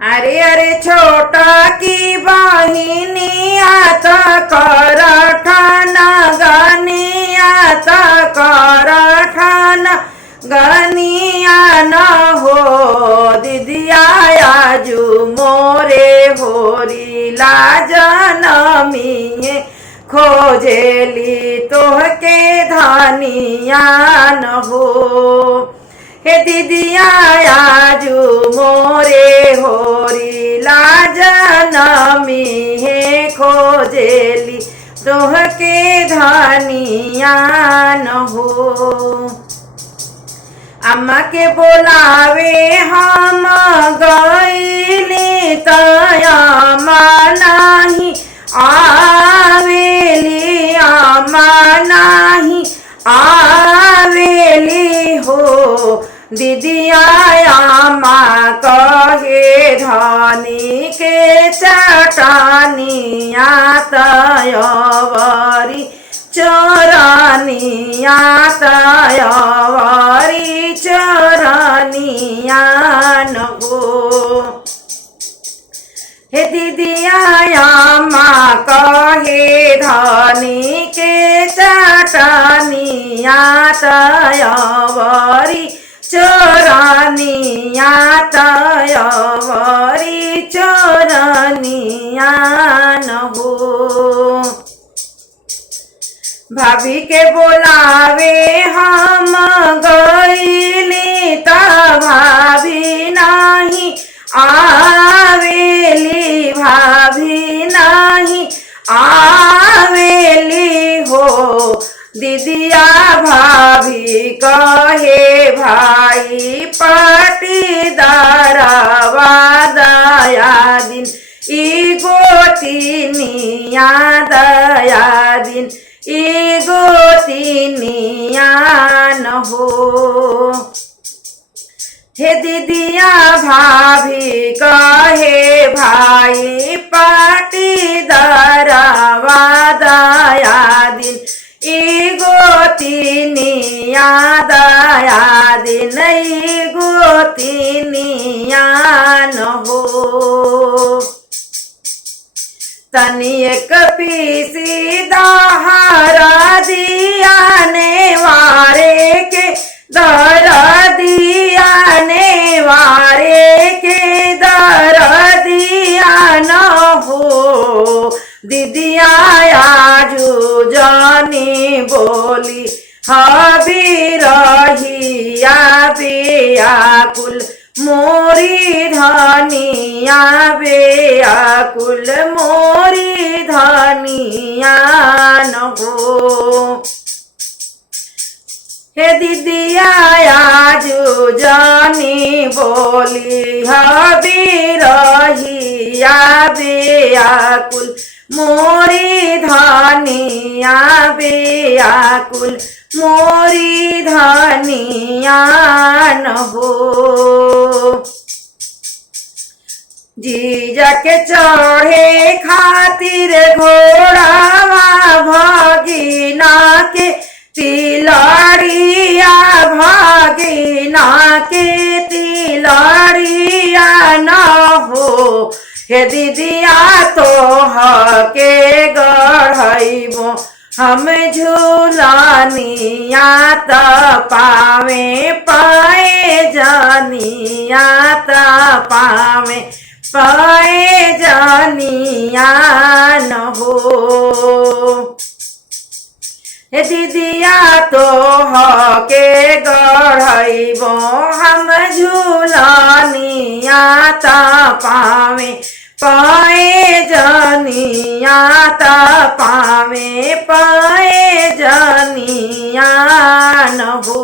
अरे अरे छोटा की बहिनी आता कर ठाना गनिया ता कर ठाना गनिया न हो दीदिया आजू मोरे होरी लाजनमिए खोजेली तोहके धनिया न हो। हे दीदिया आजू मोरे होरी लाजनमी हे खोजेली तोहके धनिया न हो। अम्मा के बोलावे हम गईली त अम्मा नाही आवेली, अम्मा नाही आवेली हो। दीदिया अम्मा कहे धनी के चटानिया तयवरी चरनिया तयवरी चरनिया न हो। हे दीदिया अम्मा कहे धनी के चटनिया तयवरी चरनिया तयवरी चरनिया न हो। भाभी के बोलावे हम गईली त भाभी नाही आवेली, भाभी नाही आवेली हो। दीदिया भाभी कहे भाई पाटीदार दया दिन ई गोतिनिया दया दिन ई गोतिनिया न हो। हे दीदिया भाभी कहे भाई पाटीदार दया दिन ई गोतिनिया दया दिन ई गोतिनिया न हो। तनिक पीसी दहारा दिया ने वारे के दर दिया ने वारे के दर दिया न हो। दीदिया आजू जानी बोली हबी रहिया बेआकुल मोरी धनिया बेआकुल मोरी धनिया न हो। हे दीदिया आजू जानी बोली हबी रहिया बेआकुल मोरी धनिया बेआकुल मोरी धनिया न हो। जीजा के चढ़े खातिर घोड़ावा भगिना के तिलड़िया भगिना के तिलड़िया न हो। हे दीदिया तोहके गढ़इबो हम झूलनिया त पावे पाए जनिया त पावे पाए जनिया न हो। हे दीदिया तोहके गढ़इबो हम झूलनिया त पावे पाए जनिया त पावे पाए जनिया न हो।